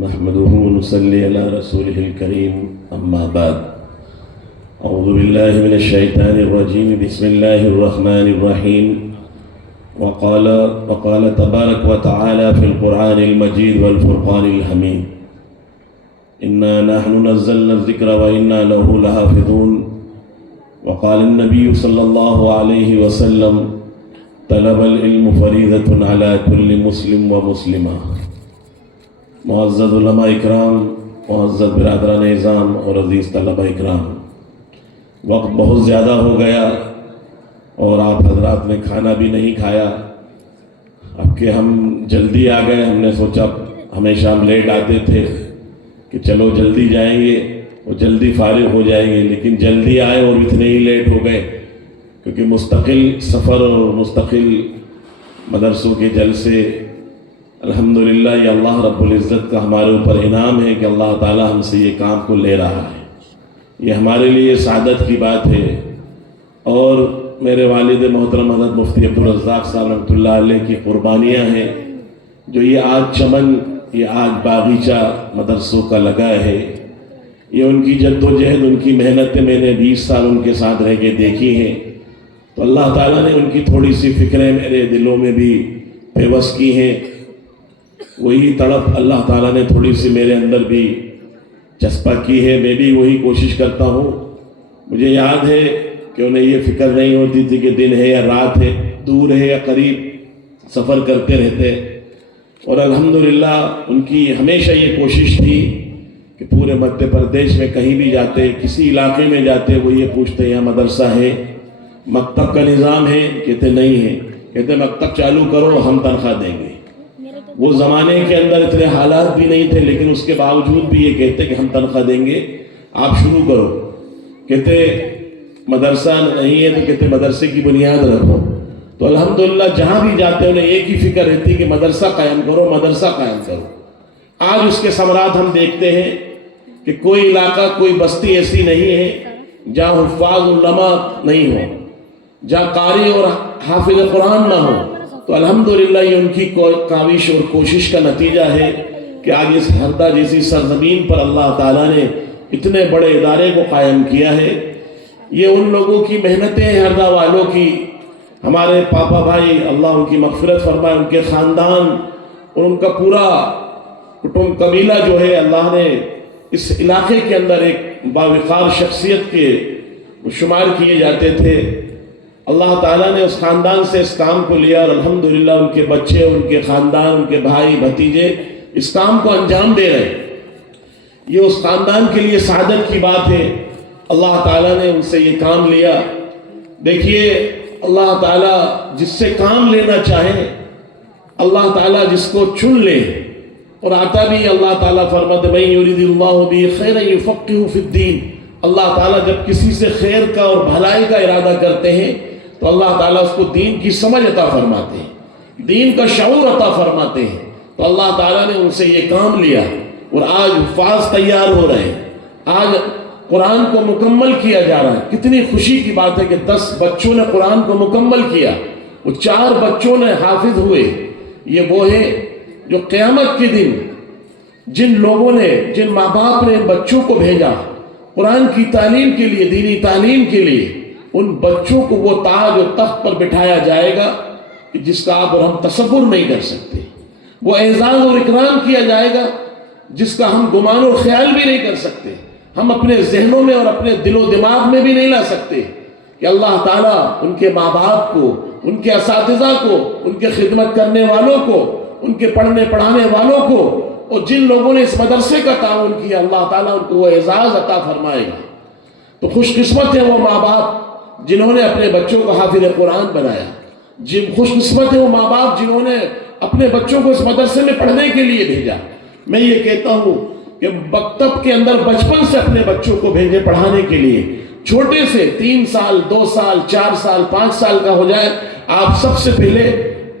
نحمده ونصلي على رسوله الكريم أما بعد أعوذ بالله من الشيطان الرجيم بسم الله الرحمن الرحيم وقال تبارك وتعالى في القرآن المجيد والفرقان الحميد إنا نحن نزلنا الذكر وإنا له لحافظون وقال النبي صلى الله عليه وسلم طلب العلم فریضۃ علی کل مسلم و مسلمہ۔ معزز علماء اکرام، معزز برادران اعظام اور عزیز طلبہ اکرام، وقت بہت زیادہ ہو گیا اور آپ حضرات نے کھانا بھی نہیں کھایا۔ اب کہ ہم جلدی آ گئے، ہم نے سوچا ہمیشہ ہم لیٹ آتے تھے کہ چلو جلدی جائیں گے اور جلدی فارغ ہو جائیں گے، لیکن جلدی آئے اور اتنے ہی لیٹ ہو گئے، کیونکہ مستقل سفر اور مستقل مدرسوں کے جلسے الحمدللہ یہ اللہ رب العزت کا ہمارے اوپر انعام ہے کہ اللہ تعالی ہم سے یہ کام کو لے رہا ہے۔ یہ ہمارے لیے سعادت کی بات ہے۔ اور میرے والد محترم حضرت مفتی عبدالرزاق صاحب رحمۃ اللہ علیہ کی قربانیاں ہیں جو یہ آج چمن، یہ آج باغیچہ مدرسوں کا لگا ہے۔ یہ ان کی جد و جہد، ان کی محنتیں میں نے 20 سال ان کے ساتھ رہ کے دیکھی ہیں، تو اللہ تعالیٰ نے ان کی تھوڑی سی فکریں میرے دلوں میں بھی پیوست کی ہیں۔ وہی تڑپ اللہ تعالیٰ نے تھوڑی سی میرے اندر بھی چسپا کی ہے، میں بھی وہی کوشش کرتا ہوں۔ مجھے یاد ہے کہ انہیں یہ فکر نہیں ہوتی تھی کہ دن ہے یا رات ہے، دور ہے یا قریب، سفر کرتے رہتے، اور الحمدللہ ان کی ہمیشہ یہ کوشش تھی کہ پورے مدھیہ پردیش میں کہیں بھی جاتے، کسی علاقے میں جاتے، وہ یہ پوچھتے یہاں مدرسہ ہے، مکتب کا نظام ہے؟ کہتے نہیں ہے۔ کہتے مکتب چالو کرو، ہم تنخواہ دیں گے۔ وہ زمانے کے اندر اتنے حالات بھی نہیں تھے، لیکن اس کے باوجود بھی یہ کہتے کہ ہم تنخواہ دیں گے، آپ شروع کرو۔ کہتے مدرسہ نہیں ہے تو کہتے مدرسے کی بنیاد رکھو۔ تو الحمدللہ جہاں بھی جاتے انہیں ایک ہی فکر رہتی کہ مدرسہ قائم کرو، مدرسہ قائم کرو۔ آج اس کے ثمرات ہم دیکھتے ہیں کہ کوئی علاقہ، کوئی بستی ایسی نہیں ہے جہاں حفاظ علماء نہیں ہو، جہاں قاری اور حافظ قرآن نہ ہو۔ تو الحمدللہ یہ ان کی کاوش اور کوشش کا نتیجہ ہے کہ آج اس ہردہ جیسی سرزمین پر اللہ تعالیٰ نے اتنے بڑے ادارے کو قائم کیا ہے۔ یہ ان لوگوں کی محنتیں ہیں، ہردہ والوں کی، ہمارے پاپا بھائی اللہ ان کی مغفرت فرمائے، ان کے خاندان اور ان کا پورا کٹم قبیلہ جو ہے، اللہ نے اس علاقے کے اندر ایک باوقار شخصیت کے شمار کیے جاتے تھے۔ اللہ تعالیٰ نے اس خاندان سے اس کام کو لیا اور الحمدللہ ان کے بچے، ان کے خاندان، ان کے بھائی بھتیجے اس کام کو انجام دے رہے۔ یہ اس خاندان کے لیے سعادت کی بات ہے، اللہ تعالیٰ نے ان سے یہ کام لیا۔ دیکھیے اللہ تعالیٰ جس سے کام لینا چاہے، اللہ تعالیٰ جس کو چن لے، اور آتا بھی اللہ تعالیٰ فرماتے من یرید اللہ بہ خیرا یفقہہ فی الدین۔ اللہ تعالیٰ جب کسی سے خیر کا اور بھلائی کا ارادہ کرتے ہیں تو اللہ تعالیٰ اس کو دین کی سمجھ عطا فرماتے ہیں، دین کا شعور عطا فرماتے ہیں۔ تو اللہ تعالیٰ نے ان سے یہ کام لیا اور آج حفاظ تیار ہو رہے ہیں، آج قرآن کو مکمل کیا جا رہا ہے۔ کتنی خوشی کی بات ہے کہ 10 بچوں نے قرآن کو مکمل کیا، وہ 4 بچوں نے حافظ ہوئے۔ یہ وہ ہے جو قیامت کے دن جن لوگوں نے، جن ماں باپ نے بچوں کو بھیجا قرآن کی تعلیم کے لیے، دینی تعلیم کے لیے، ان بچوں کو وہ تاج و تخت پر بٹھایا جائے گا کہ جس کا آپ اور ہم تصور نہیں کر سکتے۔ وہ اعزاز اور اکرام کیا جائے گا جس کا ہم گمان اور خیال بھی نہیں کر سکتے، ہم اپنے ذہنوں میں اور اپنے دل و دماغ میں بھی نہیں لا سکتے کہ اللہ تعالیٰ ان کے ماں باپ کو، ان کے اساتذہ کو، ان کے خدمت کرنے والوں کو، ان کے پڑھنے پڑھانے والوں کو، اور جن لوگوں نے اس مدرسے کا تعاون کیا، اللہ تعالیٰ ان کو وہ اعزاز عطا فرمائے گا۔ تو خوش قسمت ہیں وہ ماں باپ جنہوں نے اپنے بچوں کو حافظ قرآن بنایا، خوش قسمت ہیں وہ ماں باپ جنہوں نے اپنے بچوں کو اس مدرسے میں پڑھنے کے لیے بھیجا۔ میں یہ کہتا ہوں کہ مکتب کے اندر بچپن سے اپنے بچوں کو بھیجے پڑھانے کے لیے، چھوٹے سے 3 سال 2 سال 4 سال 5 سال کا ہو جائے، آپ سب سے پہلے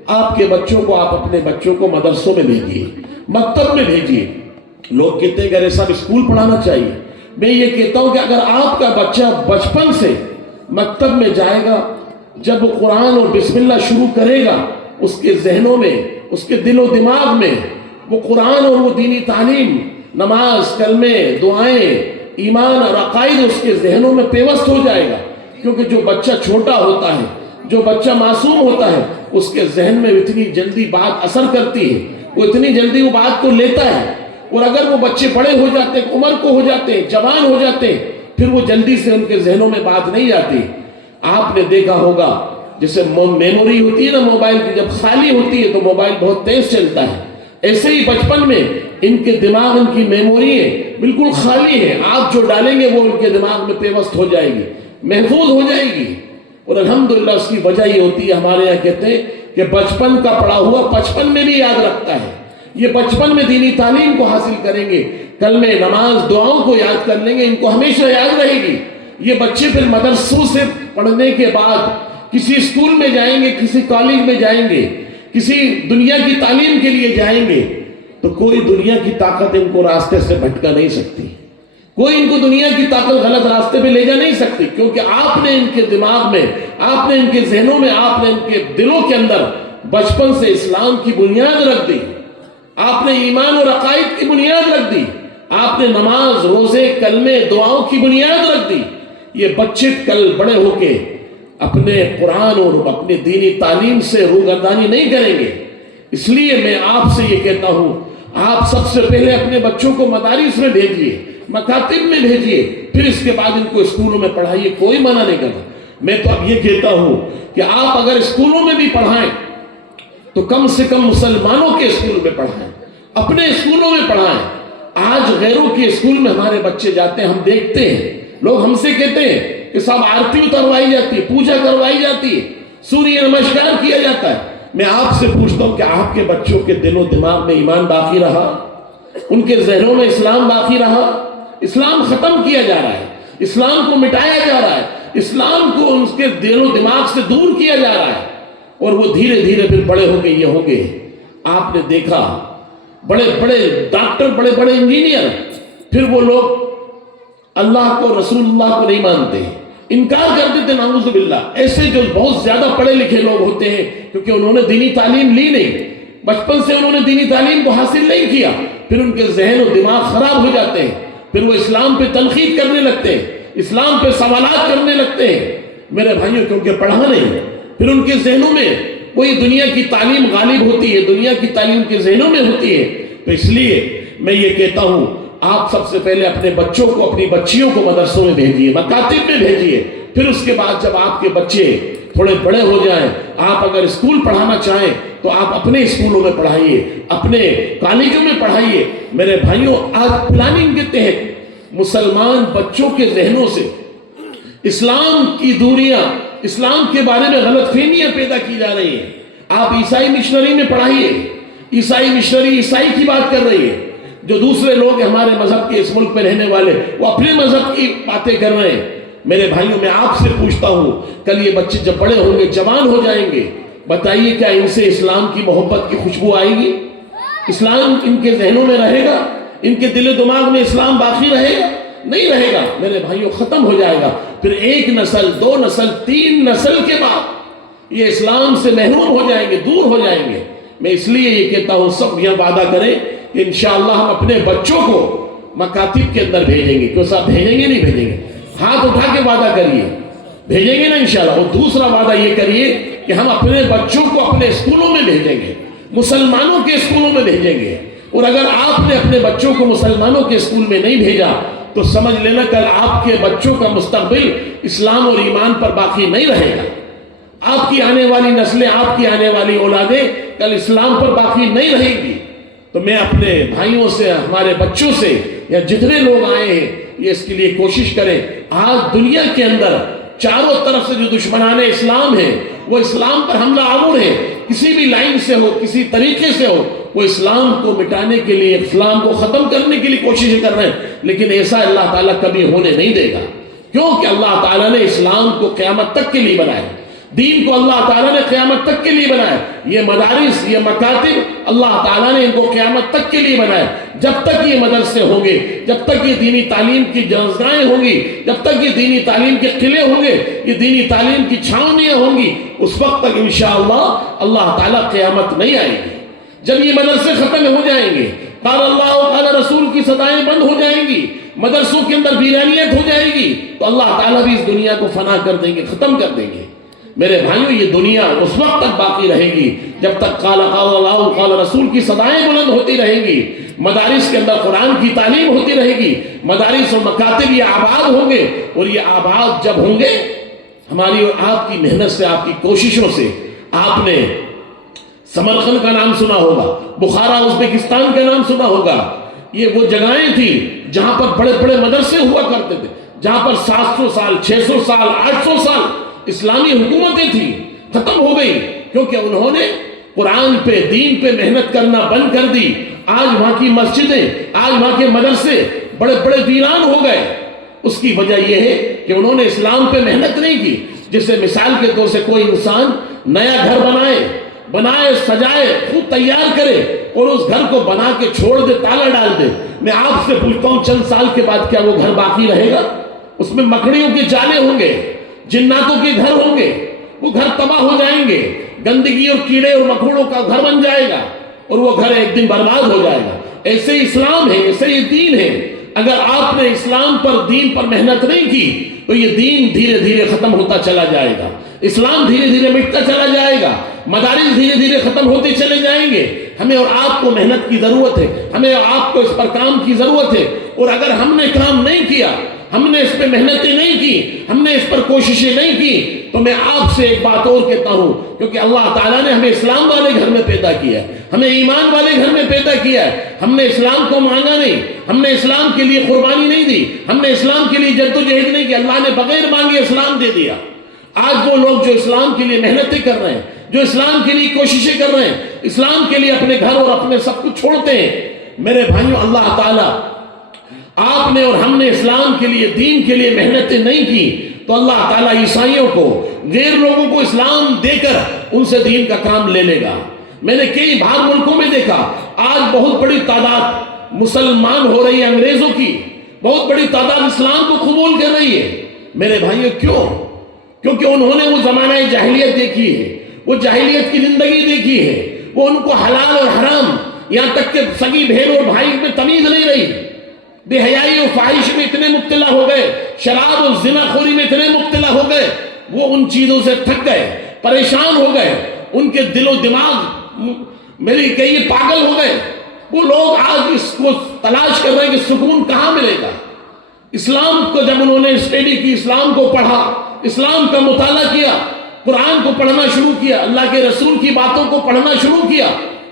آپ کے بچوں کو، آپ اپنے بچوں کو مدرسوں میں بھیجیے، مکتب میں بھیجیے۔ لوگ کہتے ہیں کہ ارے صاحب اسکول پڑھانا چاہیے۔ میں یہ کہتا ہوں کہ اگر آپ کا بچہ بچپن سے مکتب میں جائے گا، جب قرآن اور بسم اللہ شروع کرے گا، اس کے ذہنوں میں، اس کے دل و دماغ میں وہ قرآن اور وہ دینی تعلیم، نماز، کلمے، دعائیں، ایمان اور عقائد اس کے ذہنوں میں پیوست ہو جائے گا. کیونکہ جو بچہ چھوٹا ہوتا ہے، جو بچہ معصوم ہوتا ہے، اس کے ذہن میں اتنی جلدی بات اثر کرتی ہے، وہ اتنی جلدی وہ بات کو لیتا ہے. اور اگر وہ بچے بڑے ہو جاتے ہیں، عمر کو ہو جاتے ہیں، جوان ہو جاتے ہیں، پھر وہ جلدی سے ان کے ذہنوں میں بات نہیں جاتی. آپ نے دیکھا ہوگا جیسے میموری ہوتی ہے نا موبائل کی، جب خالی ہوتی ہے تو موبائل بہت تیز چلتا ہے. ایسے ہی بچپن میں ان کے دماغ، ان کی میموری بالکل خالی ہے. آپ جو ڈالیں گے وہ ان کے دماغ میں پیوست ہو جائے گی، محفوظ ہو جائے گی. اور الحمدللہ اس کی وجہ یہ ہوتی ہے، ہمارے یہاں کہتے ہیں کہ بچپن کا پڑھا ہوا بچپن میں بھی یاد رکھتا ہے. یہ بچپن میں دینی تعلیم کو حاصل کریں گے، کلمے، نماز، دعاؤں کو یاد کر لیں گے، ان کو ہمیشہ یاد رہے گی. یہ بچے پھر مدرسوں سے پڑھنے کے بعد کسی اسکول میں جائیں گے، کسی کالج میں جائیں گے، کسی دنیا کی تعلیم کے لیے جائیں گے، تو کوئی دنیا کی طاقت ان کو راستے سے بھٹکا نہیں سکتی. کوئی ان کو دنیا کی طاقت غلط راستے پہ لے جا نہیں سکتی. کیونکہ آپ نے ان کے دماغ میں، آپ نے ان کے ذہنوں میں، آپ نے ان کے دلوں کے اندر بچپن سے اسلام کی بنیاد رکھ دی. آپ نے ایمان اور عقائد کی بنیاد رکھ دی. آپ نے نماز، روزے، کلمے، دعاؤں کی بنیاد رکھ دی. یہ بچے کل بڑے ہو کے اپنے قرآن اور اپنے دینی تعلیم سے روگردانی نہیں کریں گے. اس لیے میں آپ سے یہ کہتا ہوں، آپ سب سے پہلے اپنے بچوں کو مدارس میں بھیجیے، مکاتب میں بھیجیے، پھر اس کے بعد ان کو اسکولوں میں پڑھائیے. کوئی منع نہیں کرتا. میں تو اب یہ کہتا ہوں کہ آپ اگر اسکولوں میں بھی پڑھائیں تو کم سے کم مسلمانوں کے اسکول میں پڑھائیں، اپنے اسکولوں میں پڑھائیں. آج غیروں کے اسکول میں ہمارے بچے جاتے ہیں، ہم دیکھتے ہیں، لوگ ہم سے کہتے ہیں کہ صاحب آرتی اتروائی جاتی ہے، پوجا کروائی جاتی ہے، سوریہ نمسکار کیا جاتا ہے. میں آپ سے پوچھتا ہوں کہ آپ کے بچوں کے دل و دماغ میں ایمان باقی رہا؟ ان کے ذہنوں میں اسلام باقی رہا؟ اسلام ختم کیا جا رہا ہے، اسلام کو مٹایا جا رہا ہے، اسلام کو ان کے دل و دماغ سے دور کیا جا رہا ہے. اور وہ دھیرے دھیرے پھر بڑے ہو گئے. یہ ہو گئے، آپ نے دیکھا بڑے بڑے ڈاکٹر، بڑے بڑے انجینئر، پھر وہ لوگ اللہ کو، رسول اللہ کو نہیں مانتے، انکار کر دیتے. نعوذ باللہ. ایسے جو بہت زیادہ پڑھے لکھے لوگ ہوتے ہیں، کیونکہ انہوں نے دینی تعلیم لی نہیں، بچپن سے انہوں نے دینی تعلیم کو حاصل نہیں کیا، پھر ان کے ذہن و دماغ خراب ہو جاتے ہیں. پھر وہ اسلام پہ تنقید کرنے لگتے ہیں، اسلام پہ سوالات کرنے لگتے ہیں. میرے بھائیوں، کیونکہ پڑھا نہیں، پھر ان کے ذہنوں میں وہی دنیا کی تعلیم غالب ہوتی ہے، دنیا کی تعلیم کے ذہنوں میں ہوتی ہے. تو اس لیے میں یہ کہتا ہوں، آپ سب سے پہلے اپنے بچوں کو، اپنی بچیوں کو مدرسوں میں بھیجیے، مکاتب میں بھیجیے. پھر اس کے بعد جب آپ کے بچے تھوڑے بڑے ہو جائیں، آپ اگر اسکول پڑھانا چاہیں تو آپ اپنے اسکولوں میں پڑھائیے، اپنے کالجوں میں پڑھائیے. میرے بھائیوں، آج پلاننگ کے تحت مسلمان بچوں کے ذہنوں سے اسلام کی دوریاں، اسلام کے بارے میں غلط فہمیاں پیدا کی جا رہی ہیں. آپ عیسائی مشنری میں پڑھائیے. عیسائی مشنری عیسائی کی بات کر رہی ہے. جو دوسرے لوگ ہمارے مذہب کے، اس ملک میں رہنے والے، وہ اپنے مذہب کی باتیں کر رہے ہیں. میرے بھائیوں، میں آپ سے پوچھتا ہوں، کل یہ بچے جب بڑے ہوں گے، جوان ہو جائیں گے، بتائیے کیا ان سے اسلام کی محبت کی خوشبو آئے گی؟ اسلام ان کے ذہنوں میں رہے گا؟ ان کے دل و دماغ میں اسلام باقی رہے گا؟ نہیں رہے گا. میرے بھائیوں، ختم ہو جائے گا. پھر ایک نسل، دو نسل، تین نسل کے بعد یہ اسلام سے محروم ہو جائیں گے، دور ہو جائیں گے. میں اس لیے یہ کہتا ہوں، سب یہ وعدہ کریں کہ انشاءاللہ ہم اپنے بچوں کو مکاتب کے اندر بھیجیں گے. کیوں صاحب بھیجیں گے؟ نہیں بھیجیں گے؟ ہاتھ اٹھا کے وعدہ کریے، بھیجیں گے نا انشاءاللہ. اور دوسرا وعدہ یہ کریے کہ ہم اپنے بچوں کو اپنے اسکولوں میں بھیجیں گے، مسلمانوں کے اسکولوں میں بھیجیں گے. اور اگر آپ نے اپنے بچوں کو مسلمانوں کے اسکول میں نہیں بھیجا تو سمجھ لینا کل آپ کے بچوں کا مستقبل اسلام اور ایمان پر باقی نہیں رہے گا. آپ کی آنے والی نسلیں، آپ کی آنے والی اولادیں کل اسلام پر باقی نہیں رہیں گی. تو میں اپنے بھائیوں سے، ہمارے بچوں سے، یا جتنے لوگ آئے ہیں، یہ اس کے لیے کوشش کریں. آج دنیا کے اندر چاروں طرف سے جو دشمنان اسلام ہیں، وہ اسلام پر حملہ آور ہیں. کسی بھی لائن سے ہو، کسی طریقے سے ہو، وہ اسلام کو مٹانے کے لیے، اسلام کو ختم کرنے کے لیے کوششیں کر رہے ہیں. لیکن ایسا اللہ تعالیٰ کبھی ہونے نہیں دے گا. کیونکہ اللہ تعالیٰ نے اسلام کو قیامت تک کے لیے بنایا، دین کو اللہ تعالیٰ نے قیامت تک کے لیے بنایا. یہ مدارس، یہ مکاتب، اللہ تعالیٰ نے ان کو قیامت تک کے لیے بنایا. جب تک یہ مدرسے ہوں گے، جب تک یہ دینی تعلیم کی جزگاہیں ہوں گی، جب تک یہ دینی تعلیم کے قلعے ہوں گے، یہ دینی تعلیم کی چھاؤنیاں ہوں گی، اس وقت تک انشاءاللہ اللہ تعالیٰ قیامت نہیں آئے گی. جب یہ مدرسے ختم ہو جائیں گے، قال اللہ قال رسول کی صدائیں بند ہو جائیں گی، مدرسوں کے اندر ویرانیت ہو جائے گی، تو اللہ تعالیٰ بھی اس دنیا کو فنا کر دیں گے، ختم کر دیں گے۔ میرے بھائیوں، یہ دنیا اس وقت تک باقی رہے گی جب تک قال اللہ قال رسول کی صدائیں بلند ہوتی رہیں گی، مدارس کے اندر قرآن کی تعلیم ہوتی رہے گی، مدارس اور مکاتب یہ آباد ہوں گے، اور یہ آباد جب ہوں گے ہماری اور آپ کی محنت سے، آپ کی کوششوں سے۔ آپ نے سمرقند کا نام سنا ہوگا، بخارا ازبکستان کا نام سنا ہوگا، یہ وہ جگہیں تھی جہاں پر بڑے بڑے مدرسے ہوا کرتے تھے، جہاں پر 700 سال 600 سال 800 سال اسلامی حکومتیں تھیں، ختم ہو گئی کیونکہ انہوں نے قرآن پہ دین پہ محنت کرنا بند کر دی۔ آج وہاں کی مسجدیں، آج وہاں کے مدرسے بڑے بڑے ویران ہو گئے۔ اس کی وجہ یہ ہے کہ انہوں نے اسلام پہ محنت نہیں کی۔ جسے مثال کے طور سے کوئی انسان نیا گھر بنائے سجائے خود تیار کرے اور اس گھر کو بنا کے چھوڑ دے، تالا ڈال دے، میں آپ سے پوچھتا ہوں چند سال کے بعد کیا وہ گھر باقی رہے گا؟ اس میں مکڑیوں کے جالے ہوں گے، جناتوں کے گھر ہوں گے، وہ گھر تباہ ہو جائیں گے، گندگی اور کیڑے اور مکوڑوں کا گھر بن جائے گا اور وہ گھر ایک دن برباد ہو جائے گا۔ ایسے ہی اسلام ہے، ایسے ہی دین ہے۔ اگر آپ نے اسلام پر دین پر محنت نہیں کی تو یہ دین دھیرے دھیرے ختم ہوتا چلا جائے گا، اسلام دھیرے دھیرے مٹتا چلا جائے گا، مدارس دھیرے دھیرے ختم ہوتے چلے جائیں گے۔ ہمیں اور آپ کو محنت کی ضرورت ہے، ہمیں اور آپ کو اس پر کام کی ضرورت ہے، اور اگر ہم نے کام نہیں کیا، ہم نے اس پہ محنتیں نہیں کی، ہم نے اس پر کوششیں نہیں کی، تو میں آپ سے ایک بات اور کہتا ہوں، کیونکہ اللہ تعالیٰ نے ہمیں اسلام والے گھر میں پیدا کیا ہے، ہمیں ایمان والے گھر میں پیدا کیا ہے۔ ہم نے اسلام کو مانگا نہیں، ہم نے اسلام کے لیے قربانی نہیں دی، ہم نے اسلام کے لیے جدوجہد نہیں کی، اللہ نے بغیر مانگے اسلام دے دیا۔ آج وہ لوگ جو اسلام کے لیے محنتیں کر رہے ہیں، جو اسلام کے لیے کوششیں کر رہے ہیں، اسلام کے لیے اپنے گھر اور اپنے سب کچھ چھوڑتے ہیں، میرے بھائیوں، اللہ تعالیٰ آپ نے اور ہم نے اسلام کے لیے دین کے لیے محنتیں نہیں کی تو اللہ تعالیٰ عیسائیوں کو، غیر لوگوں کو اسلام دے کر ان سے دین کا کام لے لے گا۔ میں نے کئی باہر ملکوں میں دیکھا، آج بہت بڑی تعداد مسلمان ہو رہی ہے، انگریزوں کی بہت بڑی تعداد اسلام کو قبول کر رہی ہے۔ میرے بھائیوں، کیوں؟ کیونکہ انہوں نے وہ زمانہ جاہلیت دیکھی ہے، وہ جاہلیت کی زندگی دیکھی ہے، وہ ان کو حلال اور حرام، یہاں تک کہ سگی بہن اور بھائی میں تمیز نہیں رہی، بے حیائی اور فاحش میں اتنے مبتلا ہو گئے، شراب اور زنا خوری میں اتنے مبتلا ہو گئے، وہ ان چیزوں سے تھک گئے، پریشان ہو گئے، ان کے دل و دماغ میری کئی پاگل ہو گئے۔ وہ لوگ آج اس کو تلاش کر رہے ہیں کہ سکون کہاں ملے گا۔ اسلام کو جب انہوں نے اسٹڈی کی، اسلام کو پڑھا، اسلام کا مطالعہ کیا، قرآن کو پڑھنا شروع کیا، اللہ کے رسول کی باتوں کو پڑھنا شروع کیا،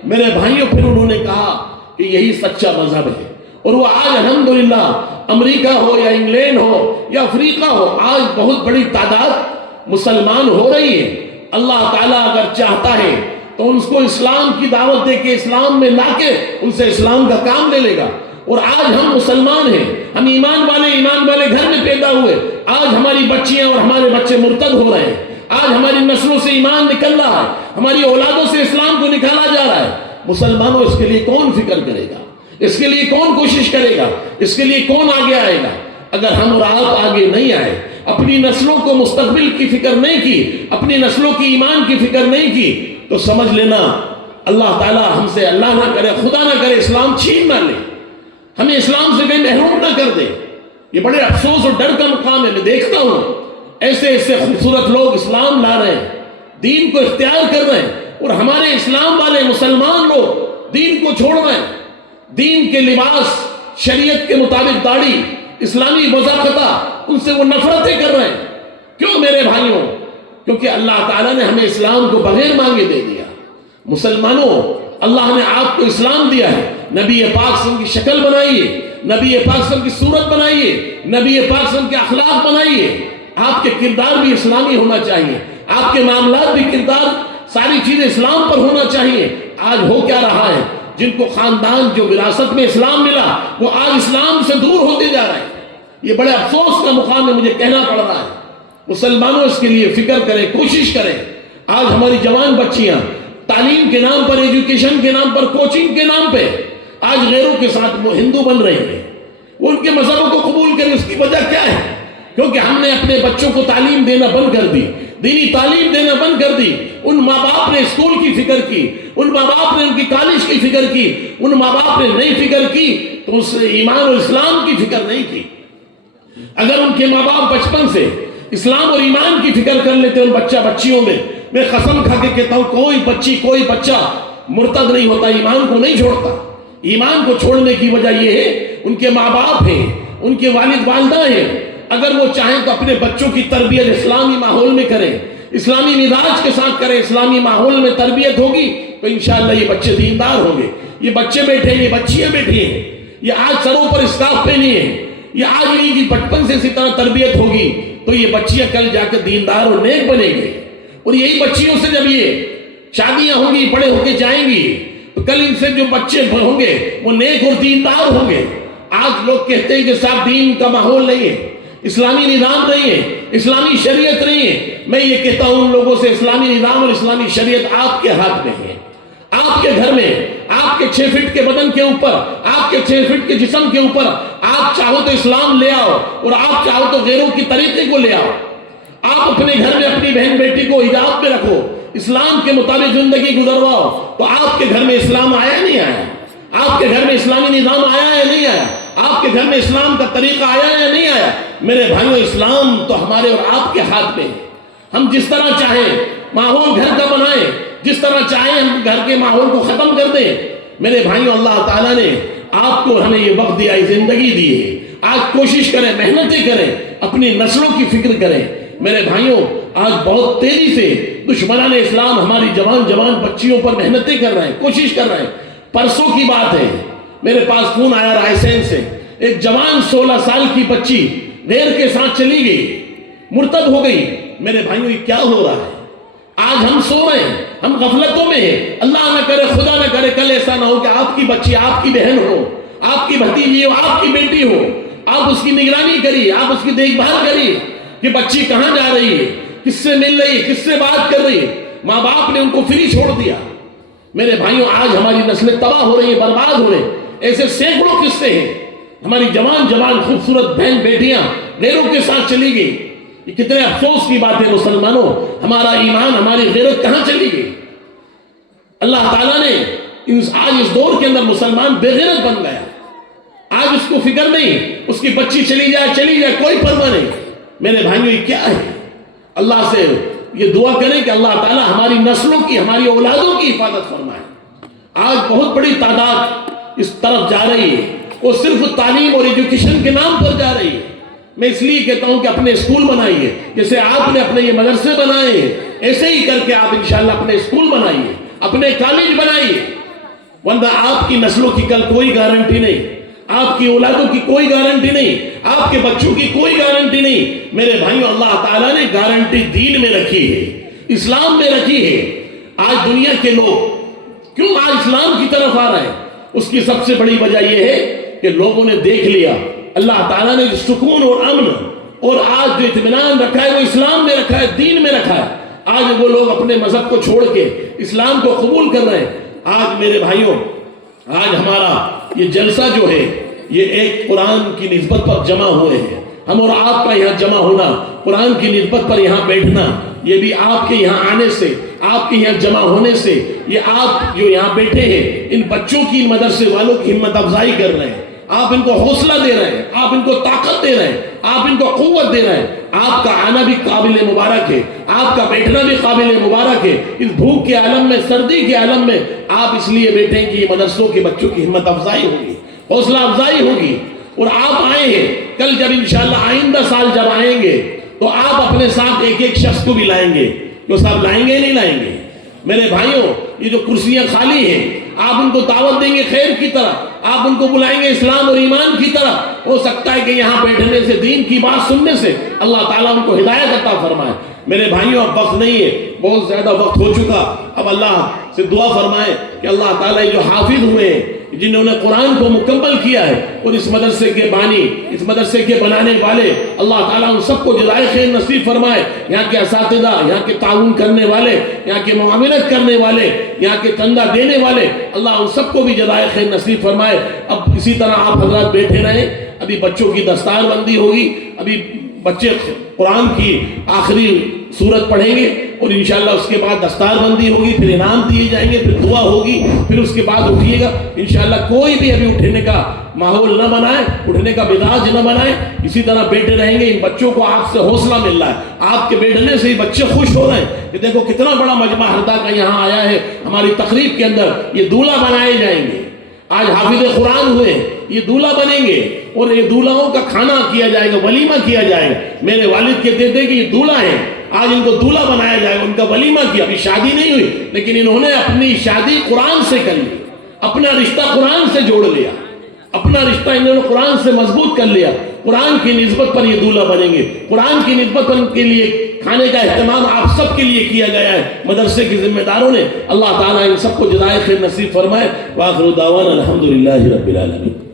میرے بھائیوں، پھر انہوں نے کہا کہ یہی سچا مذہب ہے۔ اور وہ آج الحمدللہ امریکہ ہو یا انگلینڈ ہو یا افریقہ ہو، آج بہت بڑی تعداد مسلمان ہو رہی ہے۔ اللہ تعالیٰ اگر چاہتا ہے تو ان کو اسلام کی دعوت دے کے اسلام میں لا کے ان سے اسلام کا کام لے لے گا۔ اور آج ہم مسلمان ہیں، ہم ایمان والے گھر میں پیدا ہوئے، آج ہماری بچیاں اور ہمارے بچے مرتد ہو رہے ہیں، آج ہماری نسلوں سے ایمان نکل رہا ہے، ہماری اولادوں سے اسلام کو نکالا جا رہا ہے۔ مسلمانوں، اس کے لیے کون فکر کرے گا؟ اس کے لیے کون کوشش کرے گا؟ اس کے لیے کون آگے آئے گا؟ اگر ہم اور آپ آگے نہیں آئے، اپنی نسلوں کو مستقبل کی فکر نہیں کی، اپنی نسلوں کی ایمان کی فکر نہیں کی، تو سمجھ لینا اللہ تعالیٰ ہم سے، اللہ نہ کرے، خدا نہ کرے، اسلام چھین نہ لے، ہمیں اسلام سے کہیں محروم نہ کر دے۔ یہ بڑے افسوس اور ڈر کا مقام ہے۔ میں دیکھتا ہوں ایسے خوبصورت لوگ اسلام لا رہے ہیں، دین کو اختیار کر رہے ہیں، اور ہمارے اسلام والے مسلمان لوگ دین کو چھوڑ رہے ہیں، دین کے لباس، شریعت کے مطابق داڑھی، اسلامی وضاحتہ، ان سے وہ نفرتیں کر رہے ہیں۔ کیوں میرے بھائیوں؟ کیونکہ اللہ تعالیٰ نے ہمیں اسلام کو بغیر مانگے دے دیا۔ مسلمانوں، اللہ نے آپ کو اسلام دیا ہے، نبی پاک صلی اللہ علیہ وسلم کی شکل بنائیے، نبی پاک صلی اللہ علیہ وسلم کی صورت بنائیے، نبی پاک صلی اللہ علیہ وسلم کے اخلاق بنائیے۔ آپ کے کردار بھی اسلامی ہونا چاہیے، آپ کے معاملات بھی کردار، ساری چیزیں اسلام پر ہونا چاہیے۔ آج ہو کیا رہا ہے؟ جن کو خاندان جو وراثت میں اسلام ملا، وہ آج اسلام سے دور ہوتے جا رہے ہیں۔ یہ بڑے افسوس کا مقام ہے، مجھے کہنا پڑ رہا ہے۔ مسلمانوں، اس کے لیے فکر کریں، کوشش کریں۔ آج ہماری جوان بچیاں تعلیم کے نام پر، ایجوکیشن کے نام پر، کوچنگ کے نام پہ آج غیروں کے ساتھ ہندو بن رہے ہیں، وہ ان کے مذہبوں کو قبول کریں۔ اس کی وجہ کیا ہے؟ کیونکہ ہم نے اپنے بچوں کو تعلیم دینا بند کر دی، دینی تعلیم دینا بند کر دی. ان ماں باپ نے اسکول کی فکر کی, ان ماں باپ نے ان کی کالج کی فکر کی, ان ماں باپ نے نہیں فکر کی تو اس ایمان اور اسلام کی فکر نہیں کی. اگر ان کے ماں باپ بچپن سے اسلام اور ایمان کی فکر کر لیتے ان بچیوں میں قسم کھا کے کہتا ہوں کوئی بچہ مرتد نہیں ہوتا, ایمان کو نہیں چھوڑتا. ایمان کو چھوڑنے کی وجہ یہ ہے ان کے ماں باپ ہیں, ان کے والد والدہ ہیں. اگر وہ چاہیں تو اپنے بچوں کی تربیت اسلامی ماحول میں کریں, اسلامی مزاج کے ساتھ کریں, اسلامی ماحول میں تربیت ہوگی تو انشاءاللہ یہ بچے دیندار ہوں گے. یہ بچے بیٹھے ہیں, یہ بچیاں بیٹھی ہیں, یہ آج سروں پر اسکارف پہنی ہیں, یہ آج انہیں کی بچپن سے اسی طرح تربیت ہوگی تو یہ بچیاں کل جا کر دیندار اور نیک بنے گی. اور یہی بچیوں سے جب یہ شادیاں ہوں گی, بڑے ہو کے جائیں گی تو کل ان سے جو بچے ہوں گے وہ نیک اور دیندار ہوں گے. آج لوگ کہتے ہیں کہ صاحب دین کا ماحول نہیں ہے, اسلامی نظام نہیں ہے, اسلامی شریعت نہیں ہے. میں یہ کہتا ہوں ان لوگوں سے اسلامی نظام اور اسلامی شریعت آپ کے ہاتھ میں ہے, آپ کے گھر میں, آپ کے 6 فٹ کے بدن کے اوپر, آپ کے 6 فٹ کے جسم کے اوپر. آپ چاہو تو اسلام لے آؤ اور آپ چاہو تو غیروں کی طریقے کو لے آؤ. آپ اپنے گھر میں اپنی بہن بیٹی کو حجاب میں رکھو, اسلام کے مطابق زندگی گزرواؤ تو آپ کے گھر میں اسلام آیا نہیں آیا؟ آپ کے گھر میں اسلامی نظام آیا یا نہیں آیا؟ آپ کے گھر میں اسلام کا طریقہ آیا یا نہیں آیا؟ میرے بھائیوں, اسلام تو ہمارے اور آپ کے ہاتھ میں ہے. ہم جس طرح چاہیں ماحول گھر کا بنائیں, جس طرح چاہیں ہم گھر کے ماحول کو ختم کر دیں. میرے بھائیوں, اللہ تعالیٰ نے آپ کو ہمیں یہ وقت دیا, زندگی دی ہے. آج کوشش کریں, محنتیں کریں, اپنی نسلوں کی فکر کریں. میرے بھائیوں, آج بہت تیزی سے دشمنان اسلام ہماری جوان بچیوں پر محنتیں کر رہے ہیں, کوشش کر رہے ہیں. پرسوں کی بات ہے, میرے پاس فون آیا رائے سین سے, ایک جوان 16 سال کی بچی غیر کے ساتھ چلی گئی, مرتد ہو گئی. میرے بھائیوں, یہ کیا ہو رہا ہے؟ آج ہم سو رہے ہیں, ہم غفلتوں میں ہیں. اللہ نہ کرے, خدا نہ کرے کل ایسا نہ ہو کہ آپ کی بچی, آپ کی بہن ہو, آپ کی بھتیجی ہو, آپ کی بیٹی ہو, آپ اس کی نگرانی کریے, آپ اس کی دیکھ بھال کریے کہ بچی کہاں جا رہی ہے, کس سے مل رہی ہے, کس سے بات کر رہی ہے. ماں باپ نے ان کو فری چھوڑ دیا. میرے بھائیوں, آج ہماری نسلیں تباہ ہو رہی ہیں, برباد ہو رہے ہیں. ایسے سینکڑوں قصے ہیں. ہماری جوان خوبصورت بہن بیٹیاں غیروں کے ساتھ چلی گئی. یہ کتنے افسوس کی بات ہے مسلمانوں, ہمارا ایمان, ہماری غیرت کہاں چلی گئی؟ اللہ تعالیٰ نے آج اس دور کے اندر مسلمان بے غیرت بن گیا. آج اس کو فکر نہیں, اس کی بچی چلی جائے کوئی پرواہ نہیں. میرے بھائیوں, یہ کیا ہے؟ اللہ سے یہ دعا کریں کہ اللہ تعالیٰ ہماری نسلوں کی, ہماری اولادوں کی حفاظت فرمائے. آج بہت بڑی تعداد اس طرف جا رہی ہے, وہ صرف تعلیم اور ایجوکیشن کے نام پر جا رہی ہے. میں اس لیے کہتا ہوں کہ اپنے اسکول بنائیے, جیسے آپ نے اپنے یہ مدرسے بنائے ہیں, ایسے ہی کر کے آپ انشاءاللہ اپنے اسکول بنائیے, اپنے کالج بنائیے. ورنہ آپ کی نسلوں کی کل کوئی گارنٹی نہیں, آپ کی اولادوں کی کوئی گارنٹی نہیں, آپ کے بچوں کی کوئی گارنٹی نہیں. میرے بھائیوں, اللہ تعالیٰ نے گارنٹی دین میں رکھی ہے, اسلام میں رکھی ہے. آج دنیا کے لوگ کیوں آج اسلام کی طرف آ رہے ہیں؟ اس کی سب سے بڑی وجہ یہ ہے کہ لوگوں نے دیکھ لیا اللہ تعالیٰ نے سکون اور امن اور آج جو اطمینان رکھا ہے وہ اسلام میں رکھا ہے, دین میں رکھا ہے. آج وہ لوگ اپنے مذہب کو چھوڑ کے اسلام کو قبول کر رہے ہیں. آج میرے بھائیوں, آج ہمارا یہ جلسہ جو ہے یہ ایک قرآن کی نسبت پر جمع ہوئے ہیں. ہم اور آپ کا یہاں جمع ہونا, قرآن کی نسبت پر یہاں بیٹھنا, یہ بھی آپ کے یہاں آنے سے, آپ کے یہاں جمع ہونے سے, یہ آپ جو یہاں بیٹھے ہیں ان بچوں کی, ان مدرسے والوں کی ہمت افزائی کر رہے ہیں. آپ ان کو حوصلہ دے رہے ہیں, آپ ان کو طاقت دے رہے ہیں, آپ ان کو قوت دے رہے ہیں. آپ کا آنا بھی قابل مبارک ہے, آپ کا بیٹھنا بھی قابل مبارک ہے. اس بھوک کے عالم میں, سردی کے عالم میں آپ اس لیے بیٹھیں کہ یہ مدرسوں کے بچوں کی ہمت افزائی ہوگی, حوصلہ افزائی ہوگی. اور آپ آئے ہیں, کل جب انشاءاللہ آئندہ سال جب آئیں گے تو آپ اپنے ساتھ ایک شخص کو بھی لائیں گے. جو صاحب لائیں گے نہیں لائیں گے؟ میرے بھائیوں, یہ جو کرسیاں خالی ہیں آپ ان کو دعوت دیں گے خیر کی طرح, آپ ان کو بلائیں گے اسلام اور ایمان کی طرف. ہو سکتا ہے کہ یہاں بیٹھنے سے, دین کی بات سننے سے اللہ تعالیٰ ان کو ہدایت عطا فرمائے. میرے بھائیوں, اب وقت نہیں ہے, بہت زیادہ وقت ہو چکا. اب اللہ سے دعا فرمائے کہ اللہ تعالیٰ جو حافظ ہوئے ہیں, جنہوں نے قرآن کو مکمل کیا ہے, اور اس مدرسے کے بانی, اس مدرسے کے بنانے والے, اللہ تعالیٰ ان سب کو جزائے خیر نصیب فرمائے. یہاں کے اساتذہ, یہاں کے تعاون کرنے والے, یہاں کے معاونت کرنے والے, یہاں کے چندہ دینے والے, اللہ ان سب کو بھی جزائے خیر نصیب فرمائے. اب اسی طرح آپ حضرات بیٹھے رہیں, ابھی بچوں کی دستار بندی ہوگی, ابھی بچے قرآن کی آخری سورت پڑھیں گے اور انشاءاللہ اس کے بعد دستار بندی ہوگی، پھر انعام دیے جائیں گے، پھر دعا ہوگی، پھر اس کے بعد اٹھیے گا انشاءاللہ۔ کوئی بھی ابھی اٹھنے کا ماحول نہ بنائے، اٹھنے کا مزاج نہ بنائے، اسی طرح بیٹھے رہیں گے۔ ان بچوں کو آپ سے حوصلہ مل رہا ہے، آپ کے بیٹھنے سے ہی بچے خوش ہو رہے ہیں کہ دیکھو کتنا بڑا مجمع ہردا کا یہاں آیا ہے، ہماری تقریب کے اندر یہ دولہا بنائے جائیں گے۔ آج حافظ قرآن ہوئے، یہ دولہا بنیں گے اور یہ دولہوں کا کھانا کیا جائے گا، ولیمہ کیا جائے گا۔ میرے والد کہتے تھے کہ یہ دولہا ہیں، آج ان کو دولہا بنایا جائے گا، ان کا ولیمہ کیا۔ ابھی شادی نہیں ہوئی لیکن انہوں نے اپنی شادی قرآن سے کر لی، اپنا رشتہ قرآن سے جوڑ لیا، اپنا رشتہ انہوں نے قرآن سے مضبوط کر لیا۔ قرآن کی نسبت پر یہ دولہا بنیں گے، قرآن کی نسبت پر ان کے لیے کھانے کا اہتمام آپ سب کے لیے کیا گیا ہے، مدرسے کے ذمہ داروں نے۔ اللہ تعالیٰ ان سب کو جزائے خیر نصیب فرمائے۔ وآخر دعوانا الحمدللہ رب العالمین۔